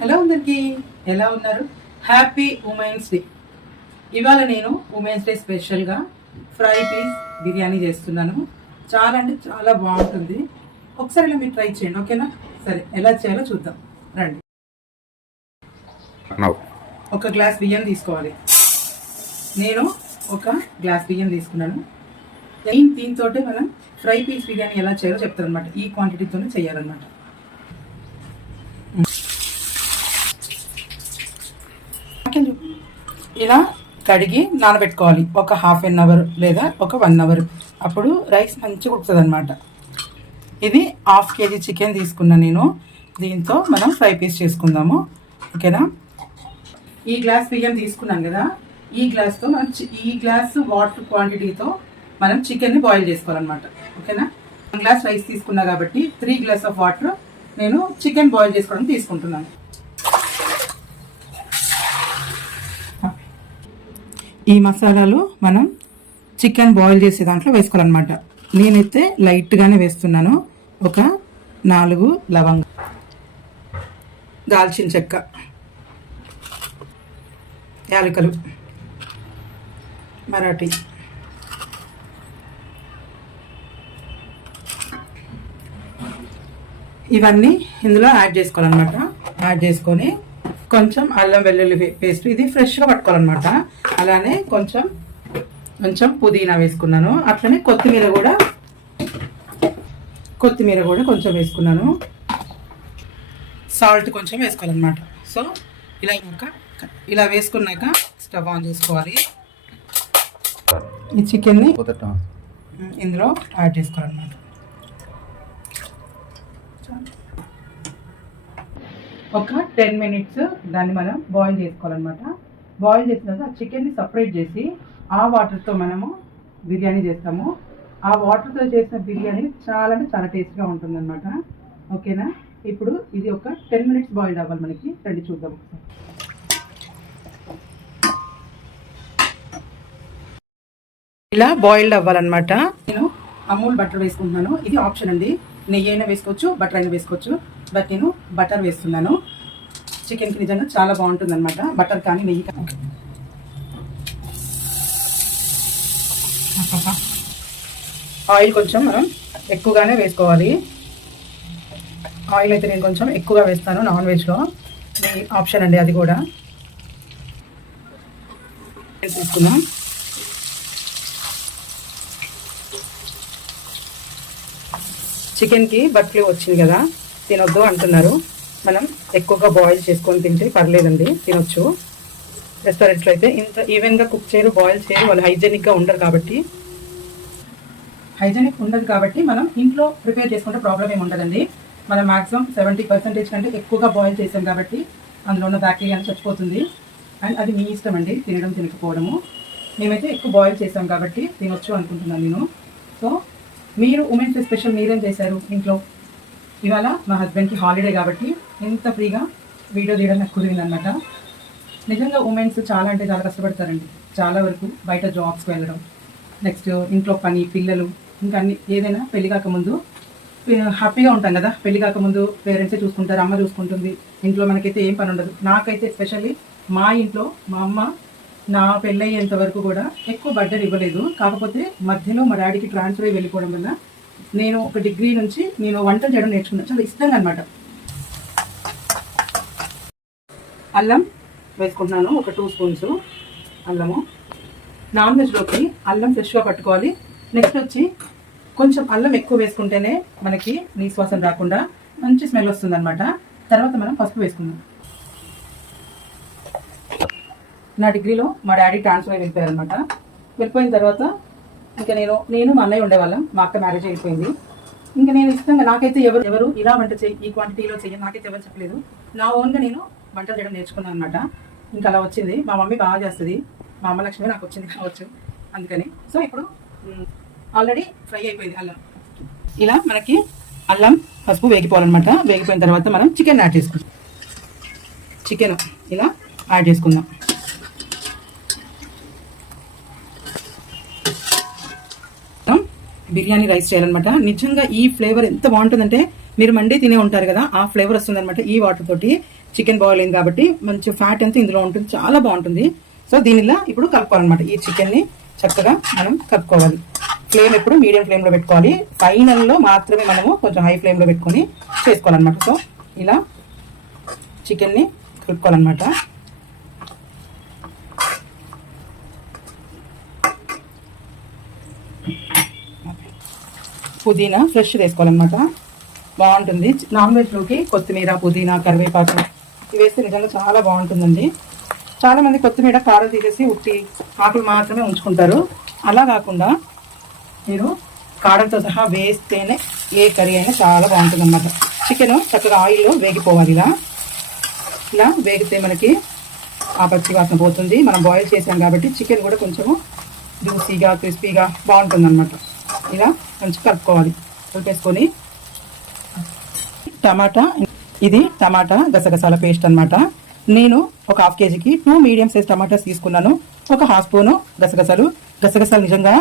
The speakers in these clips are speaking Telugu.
హలో అందరికి ఎలా ఉన్నారు? హ్యాపీ ఉమెన్స్ డే ఇవాళ నేను ఉమెన్స్ డే స్పెషల్గా ఫ్రై పీస్ బిర్యానీ చేస్తున్నాను. చాలా అంటే చాలా బాగుంటుంది. ఒకసారి ఇలా మీరు ట్రై చేయండి ఓకేనా? సరే ఎలా చేయాలో చూద్దాం. రండి. ఒక గ్లాస్ బియ్యం తీసుకోవాలి. నేను ఒక గ్లాస్ బియ్యం తీసుకున్నాను. మెయిన్ దీంతో మనం ఫ్రై పీస్ బిర్యానీ ఎలా చేయాలో చెప్తారు అనమాట ఈ క్వాంటిటీతోనే చేయాలన్నమాట. ఇలా కడిగి నానబెట్టుకోవాలి. ఒక హాఫ్ అన్ అవర్ లేదా ఒక వన్ అవర్ అప్పుడు రైస్ మంచిగా ఉడుతుంది అనమాట ఇది హాఫ్ కేజీ చికెన్ తీసుకున్నాను నేను. దీంతో మనం ఫ్రై పీస్ చేసుకుందాము. ఓకేనా? ఈ గ్లాస్ బియ్యం తీసుకున్నాం కదా. ఈ గ్లాస్తో మనం ఈ గ్లాస్ వాటర్ క్వాంటిటీతో మనం చికెన్ని బాయిల్ చేసుకోవాలన్నమాట. ఓకేనా? వన్ గ్లాస్ రైస్ తీసుకున్నా కాబట్టి త్రీ గ్లాస్ ఆఫ్ వాటర్ నేను చికెన్ బాయిల్ చేసుకోవడం తీసుకుంటున్నాను. ఈ మసాలాలు మనం చికెన్ బాయిల్ చేసే దాంట్లో వేసుకోవాలన్నమాట. నేనైతే లైట్గానే వేస్తున్నాను. ఒక నాలుగు లవంగ దాల్చిన చెక్క యాలకులు మరాఠీ. ఇవన్నీ ఇందులో యాడ్ చేసుకోవాలన్నమాట. యాడ్ చేసుకొని కొంచెం అల్లం వెల్లుల్లి పేస్ట్ ఇది ఫ్రెష్గా పట్టుకోవాలన్నమాట. అలానే కొంచెం కొంచెం పుదీనా వేసుకున్నాను. అట్లనే కొత్తిమీర కూడా కొత్తిమీర కూడా కొంచెం వేసుకున్నాను. సాల్ట్ కొంచెం వేసుకోవాలన్నమాట. సో ఇలా ఇంకా ఇలా వేసుకున్నాక స్టవ్ ఆన్ చేసుకోవాలి. ఈ చికెన్ని ఇందులో యాడ్ చేసుకోవాలన్నమాట. ఒక టెన్ మినిట్స్ దాన్ని మనం బాయిల్ చేసుకోవాలన్నమాట. బాయిల్ చేసిన తర్వాత ఆ చికెన్ని సపరేట్ చేసి ఆ వాటర్తో మనము బిర్యానీ చేస్తాము. ఆ వాటర్తో చేసిన బిర్యానీ చాలా అంటే చాలా టేస్ట్గా ఉంటుందన్నమాట. ఓకేనా? ఇప్పుడు ఇది ఒక టెన్ మినిట్స్ బాయిల్ అవ్వాలి మనకి. రండి చూద్దాం ఇలా బాయిల్డ్ అవ్వాలన్నమాట. నేను అమూల్ బటర్ వేసుకుంటున్నాను. ఇది ఆప్షన్ అండి. నెయ్యి అయినా వేసుకోవచ్చు బటర్ అయినా వేసుకోవచ్చు. బట్ నేను బటర్ వేస్తున్నాను. చికెన్కి నిజంగా చాలా బాగుంటుంది అనమాట బటర్ కానీ నెయ్యి కానీ. ఆయిల్ కొంచెం మనం ఎక్కువగానే వేసుకోవాలి. ఆయిల్ అయితే నేను కొంచెం ఎక్కువగా వేస్తాను నాన్ వెజ్లో మీ ఆప్షన్ అండి అది కూడా. తీసుకున్నాం చికెన్కి బట్లు వచ్చింది కదా. తినొద్దు అంటున్నారు. మనం ఎక్కువగా బాయిల్ చేసుకొని తింటే పర్లేదండి తినొచ్చు. రెస్టారెంట్లో అయితే ఇంత ఈవెన్గా కుక్ చేయరు బాయిల్ చేయరు వాళ్ళు హైజెనిక్గా ఉండరు కాబట్టి. హైజెనిక్ ఉండదు కాబట్టి మనం ఇంట్లో ప్రిపేర్ చేసుకుంటే ప్రాబ్లం ఏమి ఉండదండి. మనం మాక్సిమం సెవెంటీ పర్సెంటేజ్ కంటే ఎక్కువగా బాయిల్ చేసాం కాబట్టి అందులో ఉన్న బ్యాక్టీరియా అని చచ్చిపోతుంది. అండ్ అది మీ ఇష్టం అండి తినడం తినకపోవడము. మేమైతే ఎక్కువ బాయిల్ చేసాం కాబట్టి తినొచ్చు అనుకుంటున్నాను నేను. సో మీరు ఉమెన్స్ స్పెషల్ మీరేం చేశారు ఇంట్లో? ఇవాళ మా హస్బెండ్కి హాలిడే కాబట్టి ఎంత ఫ్రీగా వీడియో తీయడం నాకు కుదిరిందనమాట నిజంగా ఉమెన్స్ చాలా అంటే చాలా కష్టపడతారండి. చాలా వరకు బయట జాబ్స్కి వెళ్ళడం నెక్స్ట్ ఇంట్లో పని పిల్లలు ఇంకా అన్ని ఏదైనా పెళ్ళి కాకముందు హ్యాపీగా ఉంటాం కదా. పెళ్ళి కాకముందు పేరెంట్సే చూసుకుంటారు అమ్మ చూసుకుంటుంది. ఇంట్లో మనకైతే ఏం పని ఉండదు. నాకైతే ఎస్పెషల్లీ మా ఇంట్లో మా అమ్మ నా పెళ్ళయ్యేంత వరకు కూడా ఎక్కువ బడ్జెట్ ఇవ్వలేదు. కాకపోతే మధ్యలో మా డాడీకి ట్రాన్స్ఫర్ అయ్యి వెళ్ళిపోవడం వల్ల నేను ఒక డిగ్రీ నుంచి నేను వంట చేయడం నేర్చుకున్నాను చాలా ఇష్టంగా అనమాట అల్లం వేసుకుంటున్నాను. ఒక టూ స్పూన్స్ అల్లము. నాన్ వెజ్లోకి అల్లం ఫ్రెష్గా పట్టుకోవాలి. నెక్స్ట్ వచ్చి కొంచెం అల్లం ఎక్కువ వేసుకుంటేనే మనకి నీశ్వాసం రాకుండా మంచి స్మెల్ వస్తుంది అనమాట తర్వాత మనం పసుపు వేసుకుందాం. నా డిగ్రీలో మా డాడీ ట్రాన్స్ఫర్ అయి వెళ్ళిపోయారు అనమాట వెళ్ళిపోయిన తర్వాత ఇంకా నేను నేను మా అన్నయ్య ఉండేవాళ్ళం. మా అక్క మ్యారేజ్ అయిపోయింది. ఇంకా నేను ఇష్టంగా నాకైతే ఎవరు ఎవరు ఇలా వంట చేయి ఈ క్వాంటిటీలో చెయ్యి నాకైతే ఎవరు చెప్పలేదు. నా ఓన్గా నేను వంటలు చేయడం నేర్చుకున్నాను అనమాట ఇంకా అలా వచ్చింది. మా మమ్మీ బాగా చేస్తుంది. మా అమ్మ లక్ష్మి నాకు వచ్చింది కావచ్చు. అందుకని. సో ఇప్పుడు ఆల్రెడీ ఫ్రై అయిపోయింది అల్లం. ఇలా మనకి అల్లం పసుపు వేగిపోవాలన్నమాట. వేగిపోయిన తర్వాత మనం చికెన్ యాడ్ చేసుకుందాం. చికెన్ ఇలా యాడ్ చేసుకుందాం. బిర్యానీ రైస్ చేయాలన్నమాట. నిజంగా ఈ ఫ్లేవర్ ఎంత బాగుంటుందంటే మీరు మండే తినే ఉంటారు కదా ఆ ఫ్లేవర్ వస్తుందన్నమాట ఈ వాటర్ తోటి. చికెన్ బాయిల్ అయింది కాబట్టి మంచి ఫ్యాట్ అంతా ఇందులో ఉంటుంది చాలా బాగుంటుంది. సో దీనిలా ఇప్పుడు కలుపుకోవాలన్నమాట ఈ చికెన్ని చక్కగా మనం కలుపుకోవాలి. ఫ్లేమ్ ఎప్పుడు మీడియం ఫ్లేమ్లో పెట్టుకోవాలి. ఫైనల్లో మాత్రమే మనము కొంచెం హై ఫ్లేమ్లో పెట్టుకొని చేసుకోవాలన్నమాట. సో ఇలా చికెన్ని కలుపుకోవాలన్నమాట. పుదీనా ఫ్రెష్ వేసుకోవాలన్నమాట. బాగుంటుంది. నాన్ వెజ్లోకి కొత్తిమీర పుదీనా కరివేపాకు ఇవి వేస్తే నిజంగా చాలా బాగుంటుందండి. చాలామంది కొత్తిమీర కారం తీసేసి ఉట్టి ఆకులు మాత్రమే ఉంచుకుంటారు. అలా కాకుండా మీరు కాడంతో సహా వేస్తేనే ఏ కర్రీ అయినా చాలా బాగుంటుంది అన్నమాట చికెన్ చక్కగా ఆయిల్లో వేగిపోవాలి ఇలా. ఇలా వేగితే మనకి ఆ పచ్చి వాసన పోతుంది. మనం బాయిల్ చేసాం కాబట్టి చికెన్ కూడా కొంచెము జ్యూసీగా క్రిస్పీగా బాగుంటుంది అన్నమాట ఇలా మంచిగా కలుపుకోవాలి. కలిపేసుకొని టమాటా ఇది టమాటా గసగసాల పేస్ట్ అన్నమాట. నేను ఒక హాఫ్ కేజీకి టూ మీడియం సైజ్ టమాటాస్ తీసుకున్నాను. ఒక హాఫ్ స్పూను గసగసాలు. గసగసాలు నిజంగా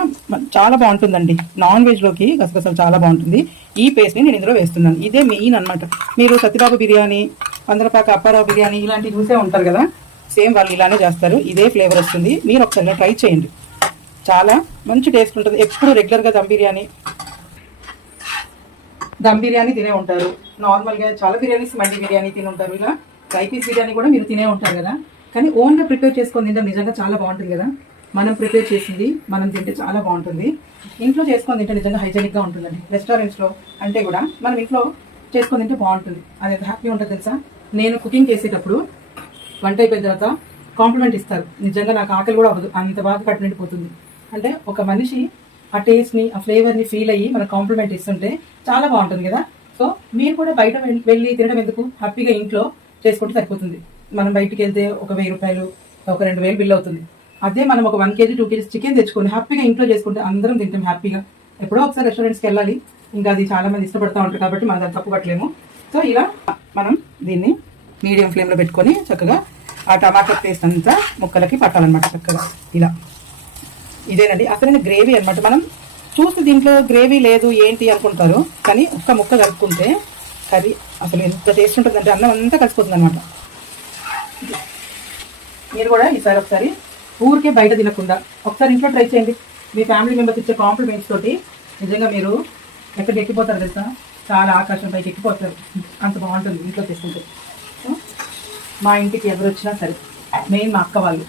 చాలా బాగుంటుందండి. నాన్ వెజ్లోకి గసగసాలు చాలా బాగుంటుంది. ఈ పేస్ట్ని నేను ఇందులో వేస్తున్నాను. ఇదే మెయిన్ అన్నమాట. మీరు సత్యబాబు బిర్యానీ పందరపాక అప్పారావు బిర్యానీ ఇలాంటివి చూసే ఉంటారు కదా? సేమ్ వాళ్ళు ఇలానే చేస్తారు. ఇదే ఫ్లేవర్ వస్తుంది. మీరు ఒకసారి ట్రై చేయండి. చాలా మంచి టేస్ట్ ఉంటుంది. ఎప్పుడు రెగ్యులర్గా దమ్ బిర్యానీ దమ్ బిర్యానీ తినే ఉంటారు. నార్మల్గా చాలా బిర్యానీస్ మండి బిర్యానీ తిని ఉంటారు. ఇలా ఫ్రై పీస్ బిర్యానీ కూడా మీరు తినే ఉంటారు కదా. కానీ ఓన్గా ప్రిపేర్ చేసుకొని తింటే నిజంగా చాలా బాగుంటుంది కదా. మనం ప్రిపేర్ చేసింది మనం తింటే చాలా బాగుంటుంది. ఇంట్లో చేసుకొని తింటే నిజంగా హైజెనిక్గా ఉంటుందండి. రెస్టారెంట్స్లో అంటే కూడా మనం ఇంట్లో చేసుకొని తింటే బాగుంటుంది. అది ఎంత హ్యాపీ ఉంటుంది తెలుసా? నేను కుకింగ్ చేసేటప్పుడు వంట అయిపోయిన తర్వాత కాంప్లిమెంట్ ఇస్తారు. నిజంగా నాకు ఆకలి కూడా అవ్వదు. అంత బాగా కట్టినట్టు పోతుంది. అంటే ఒక మనిషి ఆ టేస్ట్ని ఆ ఫ్లేవర్ని ఫీల్ అయ్యి మనకు కాంప్లిమెంట్ ఇస్తుంటే చాలా బాగుంటుంది కదా. సో మీరు కూడా బయట వెళ్ళి తినడం ఎందుకు? హ్యాపీగా ఇంట్లో చేసుకుంటే సరిపోతుంది. మనం బయటికి వెళ్తే ఒక వెయ్యి రూపాయలు ఒక రెండు వేలు బిల్ అవుతుంది. అదే మనం ఒక one KG two KGs chicken తెచ్చుకొని హ్యాపీగా ఇంట్లో చేసుకుంటే అందరం తింటాం హ్యాపీగా. ఎప్పుడో ఒకసారి రెస్టారెంట్స్కి వెళ్ళాలి. ఇంకా అది చాలా మంది ఇష్టపడతా ఉంటారు కాబట్టి మనం దాన్ని తప్పుపట్టలేము సో ఇలా మనం దీన్ని మీడియం ఫ్లేమ్లో పెట్టుకొని చక్కగా ఆ టమాటా పేస్ట్ అంతా ముక్కలకి పట్టాలన్నమాట చక్కగా. ఇలా. ఇదేనండి. అసలైన గ్రేవీ అనమాట మనం చూసి దీంట్లో గ్రేవీ లేదు ఏంటి అనుకుంటారు కానీ ఒక్క ముక్క కలుపుకుంటే కర్రీ అసలు ఎంత టేస్ట్ ఉంటుందంటే అన్నం అంతా కలిసిపోతుంది అనమాట మీరు కూడా ఈసారి ఒకసారి ఊరికే బయట తినకుండా ఒకసారి ఇంట్లో ట్రై చేయండి. మీ ఫ్యామిలీ మెంబర్స్ ఇచ్చే కాంప్లిమెంట్స్ తోటి నిజంగా మీరు ఎక్కడికి ఎక్కిపోతారు తెలుసా? చాలా ఆకాశం పైకి ఎక్కిపోతారు. అంత బాగుంటుంది ఇంట్లో చేసుకుంటే మా ఇంటికి ఎవరు వచ్చినా సరే మెయిన్ మా అక్క వాళ్ళు.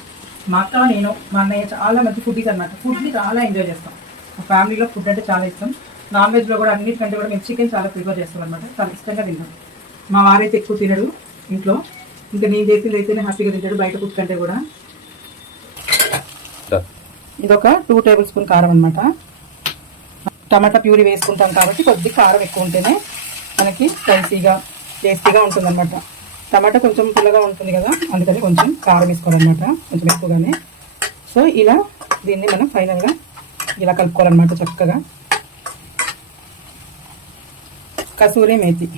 మా అక్క నేను మా అన్నయ్య చాలా మంచి ఫుడ్డీస్ అనమాట ఫుడ్ని చాలా ఎంజాయ్ చేస్తాం. మా ఫ్యామిలీలో ఫుడ్ అంటే చాలా ఇష్టం. నాన్ వెజ్లో కూడా అన్నిటికంటే కూడా మేము చికెన్ చాలా ప్రిఫర్ చేస్తాం అనమాట చాలా ఇష్టంగా తింటాం. మా వారైతే ఎక్కువ తినడు ఇంట్లో. ఇంకా నేను చేసింది అయితేనే హ్యాపీగా తింటాడు బయట ఫుడ్ కంటే కూడా. ఇది ఒక టూ టేబుల్ స్పూన్ కారం అనమాట టమాటా ప్యూరీ వేసుకుంటాం కాబట్టి కొద్ది కారం ఎక్కువ ఉంటేనే మనకి స్పైసీగా టేస్టీగా ఉంటుంది అనమాట టమాటా కొంచెం పుల్లగా ఉంటుంది కదా అందుకని కొంచెం కారం వేసుకోవాలన్నమాట కొంచెం ఎక్కువగానే. సో ఇలా దీన్ని మనం ఫైనల్గా ఇలా కలుపుకోవాలన్నమాట చక్కగా. కసూరి మేతి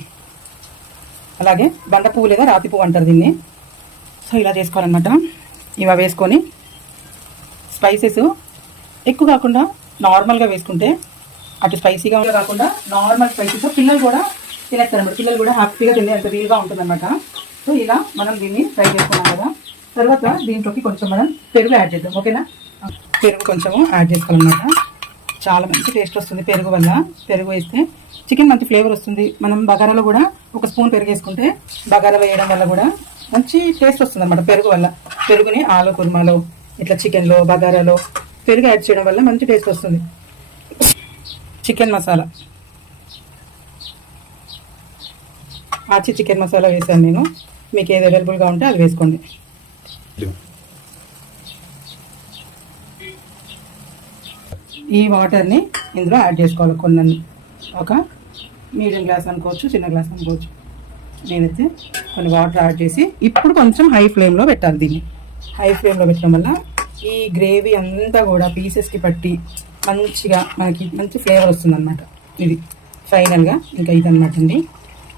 అలాగే బండ పువ్వు లేదా రాతి పువ్వు అంటారు దీన్ని. సో ఇలా చేసుకోవాలన్నమాట. ఇవి వేసుకొని స్పైసెస్ ఎక్కువ కాకుండా నార్మల్గా వేసుకుంటే అటు స్పైసీగా ఉండే కాకుండా నార్మల్ స్పైసీస్ పిల్లలు కూడా తినేస్తారన్నమాట పిల్లలు కూడా హ్యాపీగా తినే అంత వీలుగా ఉంటుందన్నమాట. సో ఇలా మనం దీన్ని ఫ్రై చేసుకున్నాం కదా. తర్వాత దీంట్లోకి కొంచెం మనం పెరుగు యాడ్ చేద్దాం. ఓకేనా? పెరుగు కొంచెము యాడ్ చేసుకోవాలన్నమాట. చాలా మంచి టేస్ట్ వస్తుంది పెరుగు వల్ల. పెరుగు వేస్తే చికెన్ మంచి ఫ్లేవర్ వస్తుంది. మనం బగారాలో కూడా ఒక స్పూన్ పెరుగు వేసుకుంటే బగారా వేయడం వల్ల కూడా మంచి టేస్ట్ వస్తుంది అనమాట పెరుగు వల్ల. పెరుగుని ఆలు కుర్మాలో ఇట్లా చికెన్లో బగారాలో పెరుగు యాడ్ చేయడం వల్ల మంచి టేస్ట్ వస్తుంది. చికెన్ మసాలా. ఆచి చికెన్ మసాలా వేసాను నేను. మీకు ఏది అవైలబుల్గా ఉంటే అది వేసుకోండి. ఈ వాటర్ని ఇందులో యాడ్ చేసుకోవాలి కొన్ని ఒక మీడియం గ్లాస్ అనుకోవచ్చు చిన్న గ్లాస్ అనుకోవచ్చు. నేనైతే కొన్ని వాటర్ యాడ్ చేసి ఇప్పుడు కొంచెం హై ఫ్లేమ్లో పెట్టాలి దీన్ని. హై ఫ్లేమ్లో పెట్టడం వల్ల ఈ గ్రేవీ అంతా కూడా పీసెస్కి పట్టి మంచిగా మనకి మంచి ఫ్లేవర్ వస్తుందన్నమాట. ఇది ఫైనల్గా ఇంకా ఇది అనమాట అండి.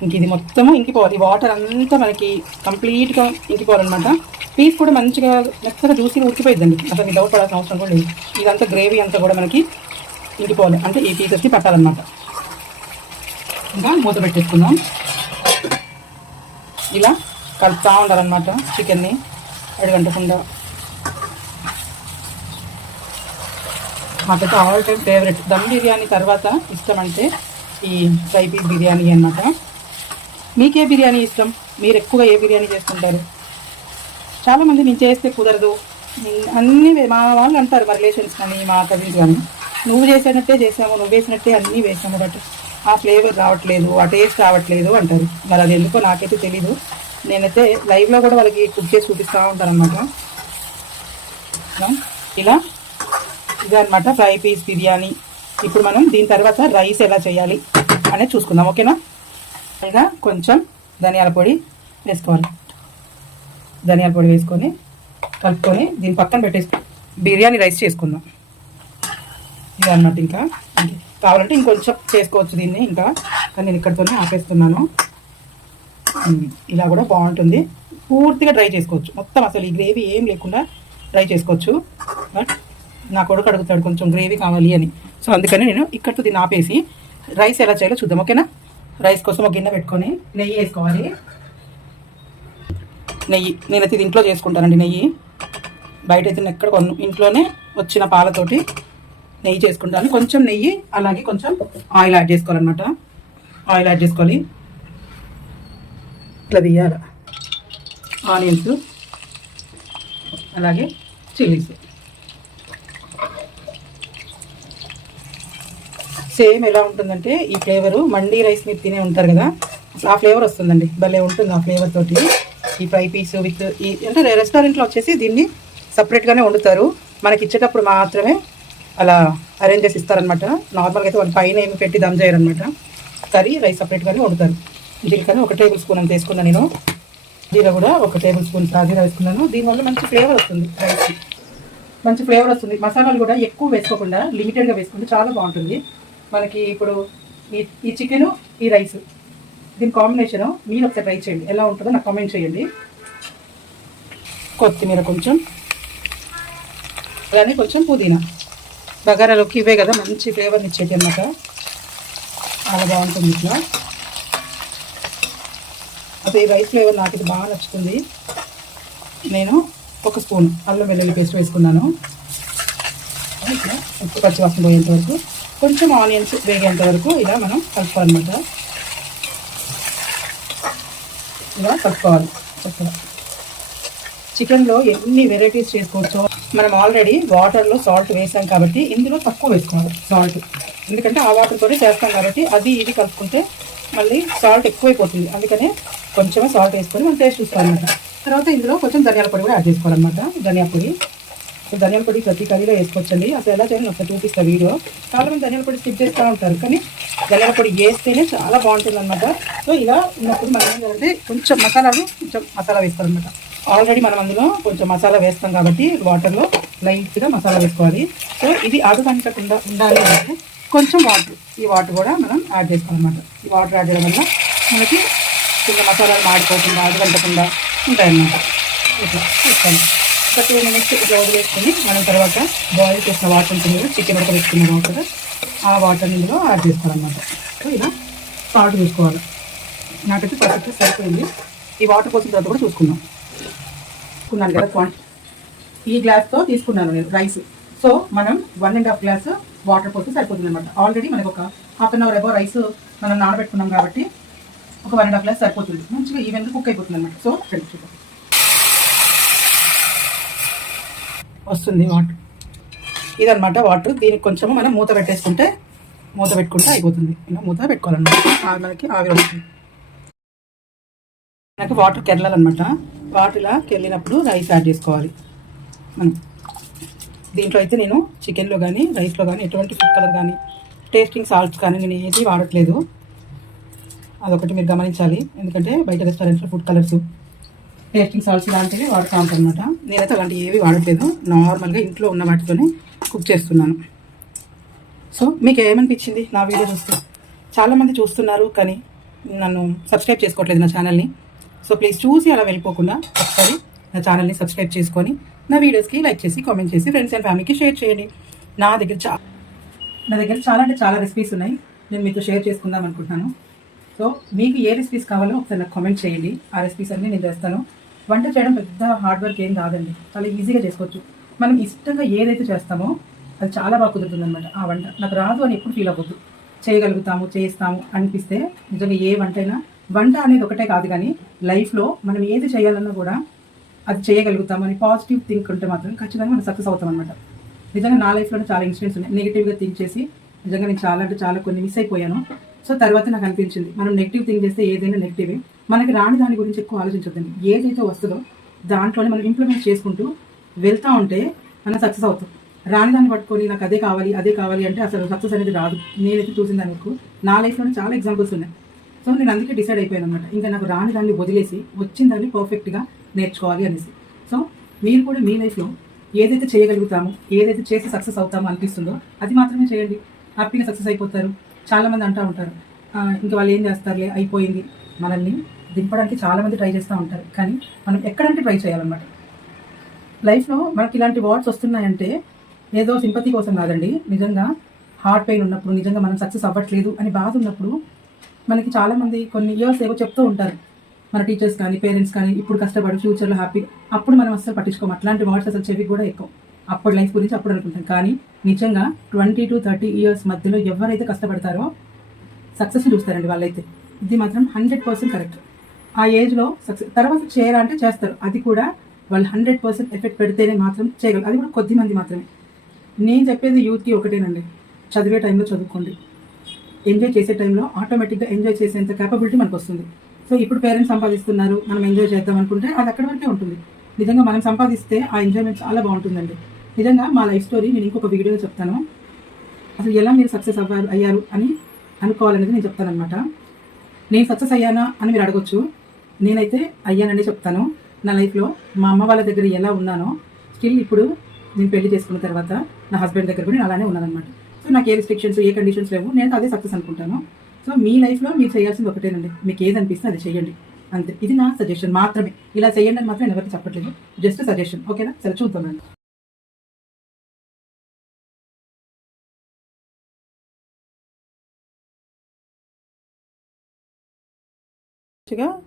ఇంక ఇది మొత్తము ఇంకిపోవాలి. వాటర్ అంతా మనకి కంప్లీట్గా ఇంకిపోవాలన్నమాట. పీస్ కూడా మంచిగా మెత్తగా జ్యూసీగా ఉడికిపోయిందండి అసలు డౌట్ పడాల్సిన అవసరం కూడా లేదు. ఇదంతా గ్రేవీ అంతా కూడా మనకి ఇంకిపోవాలి. అంటే ఈ పీసెస్కి పట్టాలన్నమాట. ఇంకా మూత పెట్టేసుకుందాం. ఇలా కలుపుతూ ఉండాలన్నమాట చికెన్ని అడిగంటకుండా. మాకైతే all time favourite dum biryani తర్వాత ఇష్టం అంటే ఈ ఫ్రై పీస్ బిర్యానీ అన్నమాట. మీకే బిర్యానీ ఇష్టం మీరు ఎక్కువగా ఏ బిర్యానీ చేసుకుంటారు చాలామంది నేను చేస్తే కుదరదు. అన్నీ మా వాళ్ళు అంటారు మా రిలేషన్స్ కానీ మా కజిన్స్ కానీ నువ్వు చేసినట్టే చేసాము నువ్వు వేసినట్టే అన్నీ వేసాము బట్ ఆ ఫ్లేవర్ రావట్లేదు ఆ టేస్ట్ రావట్లేదు అంటారు. మరి అది ఎందుకో నాకైతే తెలీదు. నేనైతే లైవ్లో కూడా వాళ్ళకి కుక్ చేసి చూపిస్తూ ఉంటాను అనమాట ఇలా ఇదన్నమాట ఫ్రై పీస్ బిర్యానీ. ఇప్పుడు మనం దీని తర్వాత రైస్ ఎలా చేయాలి అనేది చూసుకుందాం ఓకేనా? పైగా కొంచెం ధనియాల పొడి వేసుకోవాలి. ధనియాల పొడి వేసుకొని కలుపుకొని దీని పక్కన పెట్టేసుకో బిర్యానీ రైస్ చేసుకుందాం. ఇది అన్నట్టు ఇంకా. కావాలంటే ఇంకొంచెం చేసుకోవచ్చు దీన్ని ఇంకా. కానీ నేను ఇక్కడితోనే ఆపేస్తున్నాను. ఇలా కూడా బాగుంటుంది. పూర్తిగా డ్రై చేసుకోవచ్చు. మొత్తం అసలు ఈ గ్రేవీ ఏం లేకుండా డ్రై చేసుకోవచ్చు. బట్ నా కొడుకు అడుగుతాడు కొంచెం గ్రేవీ కావాలి అని. సో అందుకని నేను ఇక్కడితో దీన్ని ఆపేసి రైస్ ఎలా చేయాలో చూద్దాం. ఓకేనా? రైస్ కోసం ఒక గిన్నె పెట్టుకొని నెయ్యి వేసుకోవాలి. నెయ్యి నేనైతే ఇది ఇంట్లో చేసుకుంటానండి నెయ్యి. బయట అయితే నేను ఎక్కడ కొను ఇంట్లోనే వచ్చిన పాలతోటి నెయ్యి చేసుకుంటాను. కొంచెం నెయ్యి అలాగే కొంచెం ఆయిల్ యాడ్ చేసుకోవాలన్నమాట. ఆయిల్ యాడ్ చేసుకోవాలి. ఇట్లా తీయాలి. ఆనియన్స్ అలాగే చిల్లీస్. సేమ్ ఎలా ఉంటుందంటే ఈ ఫ్లేవరు మండీ రైస్ మీరు తినే ఉంటారు కదా అసలు ఆ ఫ్లేవర్ వస్తుందండి. భలే ఉంటుంది ఆ ఫ్లేవర్ తోటి. ఈ ఫ్రై పీస్ విత్ ఈ అంటే రెస్టారెంట్లో వచ్చేసి దీన్ని సపరేట్గానే వండుతారు. మనకి ఇచ్చేటప్పుడు మాత్రమే అలా అరేంజ్ చేసి ఇస్తారనమాట నార్మల్గా అయితే వాళ్ళు పైన ఏమి పెట్టి దమ్ చేయరనమాట కర్రీ రైస్ సపరేట్గానే వండుతారు. జీలకర్ర ఒక టేబుల్ స్పూన్ అంత వేసుకున్నాను నేను. జీరా కూడా ఒక టేబుల్ స్పూన్ సాజీరా వేసుకున్నాను. దీనివల్ల మంచి ఫ్లేవర్ వస్తుంది రైస్కి. మంచి ఫ్లేవర్ వస్తుంది. మసాలాలు కూడా ఎక్కువ వేసుకోకుండా లిమిటెడ్గా వేసుకుంటే చాలా బాగుంటుంది. మనకి ఇప్పుడు ఈ ఈ చికెన్ ఈ రైస్ దీని కాంబినేషన్ మీరు ఒకసారి ట్రై చేయండి. ఎలా ఉంటుందో నాకు కామెంట్ చేయండి. కొత్తిమీర కొంచెం. అలానే కొంచెం పుదీనా. బగారాలోకి ఇవే కదా మంచి ఫ్లేవర్ని ఇచ్చేది అన్నమాట. చాలా బాగుంటుంది ఇట్లా. అసలు ఈ రైస్ ఫ్లేవర్ నాకు ఇది బాగా నచ్చుతుంది. నేను ఒక స్పూన్ అల్లం వెల్లుల్లి పేస్ట్ వేసుకున్నాను. ఇట్లా ఉప్పు పచ్చి వాసన పోయేంత వరకు. కొంచెం ఆనియన్స్ వేగేంత వరకు ఇలా మనం కలుపుకోవాలన్నమాట ఇలా కలుపుకోవాలి చక్కగా. చికెన్లో ఎన్ని వెరైటీస్ చేసుకోవచ్చో మనం ఆల్రెడీ వాటర్లో సాల్ట్ వేసాం కాబట్టి ఇందులో తక్కువ వేసుకోవాలి సాల్ట్. ఎందుకంటే ఆ వాటర్ చేస్తాం కాబట్టి అది ఇది కలుపుకుంటే మళ్ళీ సాల్ట్ ఎక్కువైపోతుంది. అందుకనే కొంచెమే సాల్ట్ వేసుకొని మనం టేస్ట్ అనమాట తర్వాత ఇందులో కొంచెం ధనియాల పొడి కూడా యాడ్ చేసుకోవాలన్నమాట. ధనియా పొడి సో ధనియాల పొడి ప్రతి కర్రీలో వేసుకోవచ్చండి. అసలు ఎలా చేయాలి ఒకసారి చూపిస్తా వీడియో. చాలామంది ధనియాల పొడి స్కిప్ చేస్తూ ఉంటారు కానీ ధనియాల పొడి వేస్తేనే చాలా బాగుంటుంది అనమాట సో ఇలా ఉన్నప్పుడు మనం ఏం జరిగితే కొంచెం మసాలాలు కొంచెం మసాలా వేస్తారు అనమాట ఆల్రెడీ మనం అందులో కొంచెం మసాలా వేస్తాం కాబట్టి వాటర్లో లైట్గా మసాలా వేసుకోవాలి. సో ఇది అడుగంటకుండా ఉండాలి అంటే కొంచెం వాటర్ ఈ వాటర్ కూడా మనం యాడ్ చేసుకోవాలన్నమాట. ఈ వాటర్ యాడ్ చేయడం వల్ల మనకి కింద మసాలాలు మాడిపోకుండా అడుగంటకుండా ఉంటాయన్నమాట. ఇట్లా చూస్తాను. ఒక టూ మినిట్స్ ఇట్లా వదిలేసుకొని మనం తర్వాత బాయిల్ చేసిన వాటర్ ఉంటుంది కదా చికెన్ ఉడకబెట్టుకున్న వాటర్ ఆ వాటర్ ఇందులో యాడ్ చేసుకోవాలన్నమాట. సో ఇలా సాల్ట్ చూసుకోవాలి. నాకైతే పర్ఫెక్ట్గా సరిపోయింది. ఈ వాటర్ పోసిన తర్వాత కూడా చూసుకుందాం. తీసుకున్నాను కదా క్వాంట్ ఈ గ్లాస్తో తీసుకున్నాను నేను రైస్ సో మనం one and half glass water పోస్తే సరిపోతుంది అనమాట ఆల్రెడీ మనకు ఒక హాఫ్ అన్ అవర్ ఎబో రైస్ మనం నానబెట్టుకున్నాం కాబట్టి ఒక వన్ అండ్ హాఫ్ గ్లాస్ సరిపోతుంది. మంచిగా ఈవెన్గా కుక్ అయిపోతుంది అనమాట సో చూద్దాం. వస్తుంది వాటర్. ఇదనమాట వాటర్. దీనికి కొంచెము మనం మూత పెట్టేసుకుంటే మూత పెట్టుకుంటే అయిపోతుంది. ఇలా మూత పెట్టుకోవాలన్నమాట. మనకి ఆవిరి వస్తుంది. మనకి వాటర్ కెరలాలన్నమాట. వాటర్ ఇలా కెళ్ళినప్పుడు రైస్ యాడ్ చేసుకోవాలి. మనం. దీంట్లో అయితే నేను చికెన్లో కానీ రైస్లో కానీ ఎటువంటి ఫుడ్ కలర్ కానీ టేస్టింగ్ సాల్ట్స్ కానీ నేను ఏది వాడట్లేదు. అదొకటి మీరు గమనించాలి. ఎందుకంటే బయట రెస్టారెంట్స్లో ఫుడ్ కలర్స్ టేస్టింగ్ సాల్ట్స్ లాంటివి వాడుతూ ఉంటాను అనమాట నేనైతే అలాంటివి ఏవి వాడట్లేదు. నార్మల్గా ఇంట్లో ఉన్న వాటితోనే కుక్ చేస్తున్నాను. సో మీకు ఏమనిపించింది నా వీడియో చూస్తే? చాలామంది చూస్తున్నారు కానీ నన్ను సబ్స్క్రైబ్ చేసుకోవట్లేదు నా ఛానల్ని. సో ప్లీజ్ చూసి అలా వెళ్ళిపోకుండా ఒకసారి నా ఛానల్ని సబ్స్క్రైబ్ చేసుకొని నా వీడియోస్కి లైక్ చేసి కామెంట్ చేసి ఫ్రెండ్స్ అండ్ ఫ్యామిలీకి షేర్ చేయండి. నా దగ్గర చా నా దగ్గర చాలా అంటే చాలా రెసిపీస్ ఉన్నాయి. నేను మీతో షేర్ చేసుకుందాం అనుకుంటున్నాను. సో మీకు ఏ రెసిపీస్ కావాలో ఒకసారి నాకు కామెంట్ చేయండి. ఆ రెసిపీస్ అన్నీ నేను చేస్తాను. వంట చేయడం పెద్ద హార్డ్ వర్క్ ఏం కాదండి. చాలా ఈజీగా చేసుకోవచ్చు. మనం ఇష్టంగా ఏదైతే చేస్తామో అది చాలా బాగా కుదురుతుంది అనమాట ఆ వంట. నాకు రాదు అని ఎప్పుడు ఫీల్ అవ్వద్దు. చేయగలుగుతాము చేస్తాము అనిపిస్తే నిజంగా ఏ వంట అయినా వంట అనేది ఒకటే కాదు కానీ లైఫ్లో మనం ఏది చేయాలన్నా కూడా అది చేయగలుగుతాం అని పాజిటివ్ థింక్ ఉంటే మాత్రం ఖచ్చితంగా మనం సక్సెస్ అవుతాం అనమాట నిజంగా నా లైఫ్లో చాలా ఇన్సిడెంట్స్ ఉన్నాయి. నెగిటివ్గా థింక్ చేసి నిజంగా నేను చాలా అంటే చాలా కొన్ని మిస్ అయిపోయాను. సో తర్వాత నాకు అనిపించింది. మనం నెగిటివ్ థింక్ చేస్తే ఏదైనా నెగిటివే మనకి రాని దాని గురించి ఎక్కువ ఆలోచించొద్దండి. ఏదైతే వస్తుందో దాంట్లోనే మనం ఇంప్లిమెంట్ చేసుకుంటూ వెళ్తా ఉంటే మనం సక్సెస్ అవుతాం. రాని దాన్ని పట్టుకొని నాకు అదే కావాలి అదే కావాలి అంటే అసలు సక్సెస్ అనేది రాదు. నేనైతే చూసిన దాని వరకు నా లైఫ్లోనే చాలా ఎగ్జాంపుల్స్ ఉన్నాయి. సో నేను అందుకే డిసైడ్ అయిపోయాను అనమాట ఇంకా నాకు రాని దాన్ని వదిలేసి వచ్చిన దాన్ని పర్ఫెక్ట్గా నేర్చుకోవాలి అనేసి. సో మీరు కూడా మీ లైఫ్లో ఏదైతే చేయగలుగుతామో ఏదైతే చేసి సక్సెస్ అవుతామో అనిపిస్తుందో అది మాత్రమే చేయండి. హ్యాపీగా సక్సెస్ అయిపోతారు. చాలామంది అంటూ ఉంటారు. ఇంకా వాళ్ళు ఏం చేస్తారులే? అయిపోయింది. మనల్ని దింపడానికి చాలామంది ట్రై చేస్తూ ఉంటారు. కానీ మనం ఎక్కడంటే ట్రై చేయాలన్నమాట. లైఫ్లో మనకి ఇలాంటి వర్డ్స్ వస్తున్నాయంటే ఏదో సింపతి కోసం కాదండి. నిజంగా హార్ట్ పెయిన్ ఉన్నప్పుడు నిజంగా మనం సక్సెస్ అవ్వట్లేదు అని బాధ ఉన్నప్పుడు మనకి చాలామంది కొన్ని ఇయర్స్ ఏవో చెప్తూ ఉంటారు. మన టీచర్స్ కానీ పేరెంట్స్ కానీ ఇప్పుడు కష్టపడి ఫ్యూచర్లో హ్యాపీ అప్పుడు మనం అసలు పట్టించుకోము. అట్లాంటి వర్డ్స్ అసలు చెవి కూడా ఎక్కువ. అప్పుడు లైఫ్ గురించి అప్పుడు అనుకుంటాం. కానీ నిజంగా ట్వంటీ టు థర్టీ ఇయర్స్ మధ్యలో ఎవరైతే కష్టపడతారో సక్సెస్ చూస్తారండి వాళ్ళైతే. ఇది మాత్రం హండ్రెడ్ పర్సెంట్ కరెక్ట్ ఆ ఏజ్లో సక్సెస్ తర్వాత చేయాలంటే అంటే చేస్తారు. అది కూడా వాళ్ళు హండ్రెడ్ పర్సెంట్ ఎఫెక్ట్ పెడితేనే మాత్రం చేయగలరు. అది కూడా కొద్ది మంది మాత్రమే. నేను చెప్పేది యూత్కి ఒకటేనండి. చదివే టైంలో చదువుకోండి. ఎంజాయ్ చేసే టైంలో ఆటోమేటిక్గా ఎంజాయ్ చేసేంత క్యాపబిలిటీ మనకు వస్తుంది. సో ఇప్పుడు పేరెంట్స్ సంపాదిస్తున్నారు మనం ఎంజాయ్ చేద్దాం అనుకుంటే అది అక్కడి వరకే ఉంటుంది. నిజంగా మనం సంపాదిస్తే ఆ ఎంజాయ్మెంట్ చాలా బాగుంటుందండి. నిజంగా మా లైఫ్ స్టోరీ నేను ఇంకొక వీడియోలో చెప్తాను. అసలు ఎలా మీరు సక్సెస్ అవ్వారు అయ్యారు అని అనుకోవాలనేది నేను చెప్తానమాట నేను సక్సెస్ అయ్యానా అని మీరు అడగొచ్చు. నేనైతే అయ్యానని చెప్తాను. నా లైఫ్లో మా అమ్మ వాళ్ళ దగ్గర ఎలా ఉన్నానో స్టిల్ ఇప్పుడు నేను పెళ్ళి చేసుకున్న తర్వాత నా హస్బెండ్ దగ్గర కూడా నేను అలానే ఉన్నానమాట సో నాకు ఏ రిస్ట్రిక్షన్స్ ఏ కండిషన్స్ లేవు. నేను అదే సక్సెస్ అనుకుంటాను. సో మీ లైఫ్లో మీరు చేయాల్సింది ఒకటేనండి. మీకు ఏది అనిపిస్తే అది చేయండి. అంతే. ఇది నా సజెషన్ మాత్రమే. ఇలా చేయండి అని మాత్రం ఎవరికి చెప్పట్లేదు. జస్ట్ సజెషన్ ఓకేనా? సరే చూద్దామండి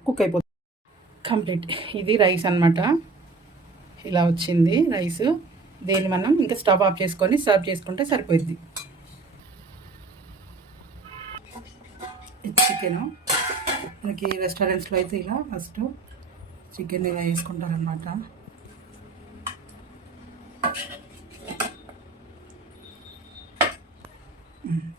కుక్ అయిపోతుంది కంప్లీట్. ఇది రైస్ అనమాట ఇలా వచ్చింది రైస్. దీన్ని మనం ఇంకా స్టవ్ ఆఫ్ చేసుకొని సర్వ్ చేసుకుంటే సరిపోయింది చికెన్ మనకి రెస్టారెంట్స్లో అయితే ఇలా ఫస్ట్ చికెన్ ఇలా వేసుకుంటారనమాట Mm.